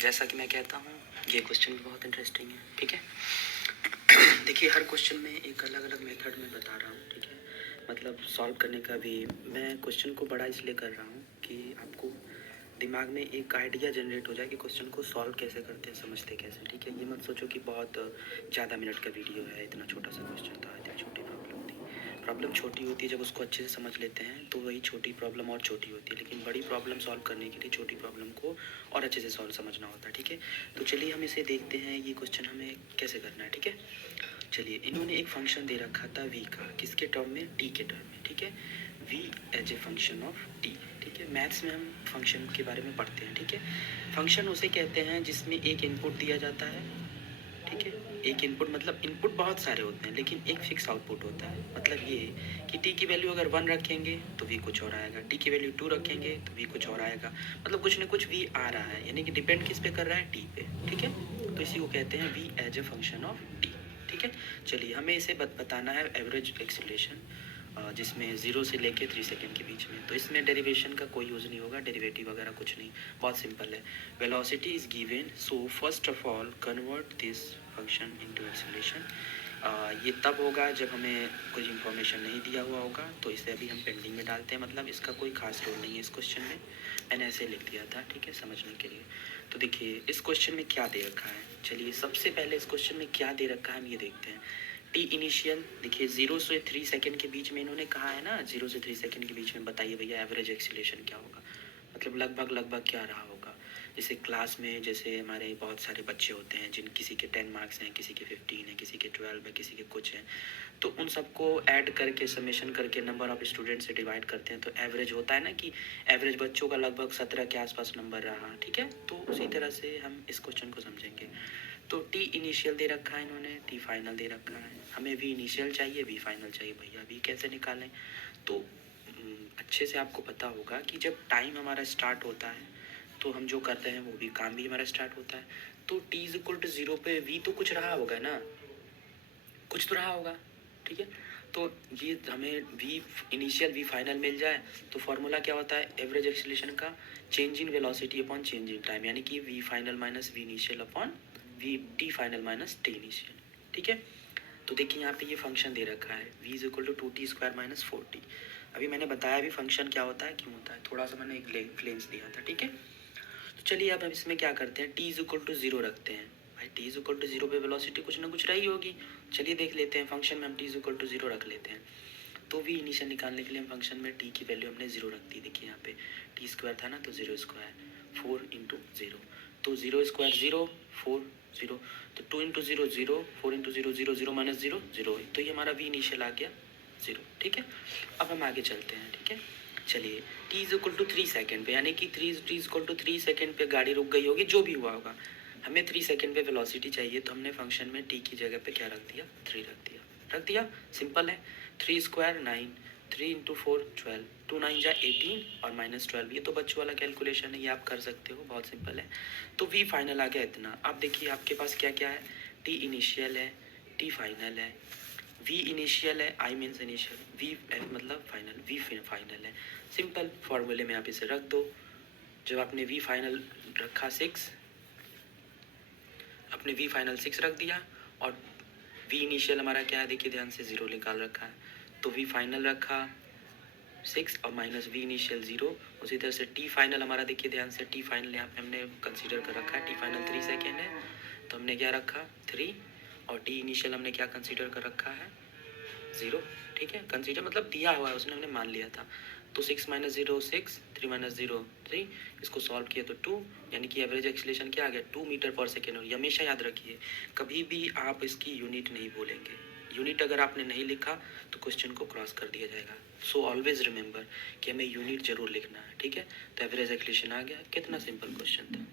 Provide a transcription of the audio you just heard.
जैसा कि मैं कहता हूँ ये क्वेश्चन भी बहुत इंटरेस्टिंग है, ठीक है। देखिए हर क्वेश्चन में एक अलग अलग मेथड में बता रहा हूँ, ठीक है। मतलब सॉल्व करने का भी मैं क्वेश्चन को बड़ा इसलिए कर रहा हूँ कि आपको दिमाग में एक आइडिया जनरेट हो जाए कि क्वेश्चन को सॉल्व कैसे करते हैं, समझते कैसे, ठीक है। ये मत सोचो कि बहुत ज़्यादा मिनट का वीडियो है, इतना छोटा सा क्वेश्चन था, इतनी छोटी प्रॉब्लम थी। प्रॉब्लम छोटी होती है जब उसको अच्छे से समझ लेते हैं तो वही छोटी प्रॉब्लम और छोटी होती है, लेकिन बड़ी प्रॉब्लम सॉल्व करने के लिए छोटी प्रॉब्लम को और अच्छे से सॉल्व समझना होता है, ठीक है। तो चलिए हम इसे देखते हैं ये क्वेश्चन हमें कैसे करना है, ठीक है। चलिए इन्होंने एक फंक्शन दे रखा था v का, किसके टर्म में, t के टर्म में, ठीक है। v as a function of t, ठीक है। मैथ्स में हम फंक्शन के बारे में पढ़ते हैं, ठीक है। फंक्शन उसे कहते हैं जिसमें एक इनपुट दिया जाता है, ठीक है। एक इनपुट मतलब इनपुट बहुत सारे होते हैं लेकिन एक फिक्स आउटपुट होता है। मतलब ये कि t की वैल्यू अगर 1 रखेंगे तो v कुछ और आएगा, t की वैल्यू 2 रखेंगे तो v कुछ और आएगा। मतलब कुछ न कुछ v आ रहा है, यानी कि डिपेंड किस पे कर रहा है, t पे, ठीक है। तो इसी को कहते हैं v as a function of t, ठीक है। चलिए हमें इसे बताना है एवरेज एक्सीलरेशन, जिसमें 0 से लेके 3 सेकेंड के बीच में। तो इसमें डेरिवेशन का कोई यूज़ नहीं होगा, डेरिवेटिव वगैरह कुछ नहीं, बहुत सिंपल है। Velocity is given, so first of all convert this function into acceleration. ये तब होगा जब हमें कुछ इन्फॉर्मेशन नहीं दिया हुआ होगा, तो इसे अभी हम पेंडिंग में डालते हैं। मतलब इसका कोई खास रोल नहीं है इस क्वेश्चन में, मैंने ऐसे लिख दिया था, ठीक है, समझने के लिए। तो देखिए इस क्वेश्चन में क्या दे रखा है, चलिए सबसे पहले इस क्वेश्चन में क्या दे रखा है हम ये देखते हैं। टी इनिशियल देखिए 0 से 3 सेकेंड के बीच में इन्होंने कहा है ना, 0 से 3 सेकेंड के बीच में बताइए भैया एवरेज एक्सीलरेशन क्या होगा। मतलब लगभग क्या रहा होगा। जैसे क्लास में जैसे हमारे बहुत सारे बच्चे होते हैं जिन किसी के 10 मार्क्स हैं, किसी के 15 हैं, किसी के 12 है, किसी के कुछ हैं। तो उन सबको ऐड करके समेशन करके नंबर ऑफ स्टूडेंट से डिवाइड करते हैं तो एवरेज होता है ना, कि एवरेज बच्चों का लगभग 17 के आसपास नंबर रहा, ठीक है। तो उसी तरह से हम इस क्वेश्चन को समझेंगे। तो टी इनिशियल दे रखा है इन्होंने, टी फाइनल दे रखा है, हमें वी इनिशियल चाहिए, वी फाइनल चाहिए। भैया वी कैसे निकालें, तो अच्छे से आपको पता होगा कि जब टाइम हमारा स्टार्ट होता है तो हम जो करते हैं वो भी काम भी हमारा स्टार्ट होता है। तो टी इज इक्वल टू 0 पे वी तो कुछ रहा होगा ना, कुछ तो रहा होगा, ठीक है। तो ये हमें वी इनिशियल वी फाइनल मिल जाए तो फॉर्मूला क्या होता है, एवरेज एक्सीलरेशन का change in velocity upon change in time, यानी कि V final minus V initial upon V T final minus T initial, ठीक है। तो देखिए यहाँ पे ये फंक्शन दे रखा है v is equal to 2t square minus 4t। अभी मैंने बताया भी फंक्शन क्या होता है, क्यों होता है, थोड़ा सा मैंने एक फ्लेंस दिया था, ठीक है। तो चलिए अब हम इसमें क्या करते हैं, t इज इक्वल टू 0 रखते हैं। भाई t इज इक्वल टू 0 पे वेलोसिटी कुछ ना कुछ रही होगी। चलिए देख लेते हैं, फंक्शन में हम t इज इक्वल टू 0 रख लेते हैं। तो v इनिशियल निकालने के लिए हम फंक्शन में t की वैल्यू हमने 0 रख दी। देखिए यहाँ पे t स्क्वायर था ना, तो 0 स्क्वायर 4 इंटू 0, तो 0 स्क्वायर 0, 4 0, तो 2 इंटू 0 0, 4 इंटू 0 0, 0 माइनस 0 0, तो ये हमारा v इनिशियल आ गया 0, ठीक है। अब हम आगे चलते हैं, ठीक है। चलिए t is equal to 3 second पे, यानी कि t is equal to 3 second पे गाड़ी रुक गई होगी, जो भी हुआ होगा। हमें 3 सेकेंड पे वेलोसिटी चाहिए, तो हमने फंक्शन में t की जगह पे क्या रख दिया, 3 रख दिया, सिंपल है। 3 स्क्वायर 9, 3 इंटू 4 12, 2 9 जा 18 और माइनस 12, ये तो बच्चों वाला कैलकुलेशन है, ये आप कर सकते हो, बहुत सिंपल है। तो v फाइनल आ गया इतना। अब देखिए आपके पास क्या क्या है, t इनिशियल है, t फाइनल है, v इनिशियल है, i मीन्स इनिशियल, v मतलब फाइनल, v फाइनल है। सिंपल फॉर्मूले में आप इसे रख दो। जब आपने v फाइनल रखा 6, अपने v फाइनल 6 रख दिया, और v इनिशियल हमारा क्या है, देखिए ध्यान से 0 निकाल रखा है, तो v फाइनल रखा 6 और माइनस वी इनिशियल 0। उसी तरह से टी फाइनल हमारा देखिए ध्यान से, टी फाइनल यहाँ पे हमने कंसीडर कर रखा है, टी फाइनल 3 सेकेंड है, तो हमने क्या रखा 3, और टी इनिशियल हमने क्या कंसीडर कर रखा है 0, ठीक है। कंसीडर मतलब दिया हुआ है, उसने हमने मान लिया था। तो 6 माइनस 0 6, 3 माइनस 0 3, इसको सॉल्व किया तो 2, यानी कि एवरेज एक्सीलरेशन क्या आ गया 2 मीटर पर सेकेंड। और हमेशा याद रखिए कभी भी आप इसकी यूनिट नहीं बोलेंगे, यूनिट अगर आपने नहीं लिखा तो क्वेश्चन को क्रॉस कर दिया जाएगा। सो ऑलवेज रिमेंबर कि हमें यूनिट जरूर लिखना है, ठीक है। तो एवरेज एक्सीलरेशन आ गया, कितना सिंपल क्वेश्चन था।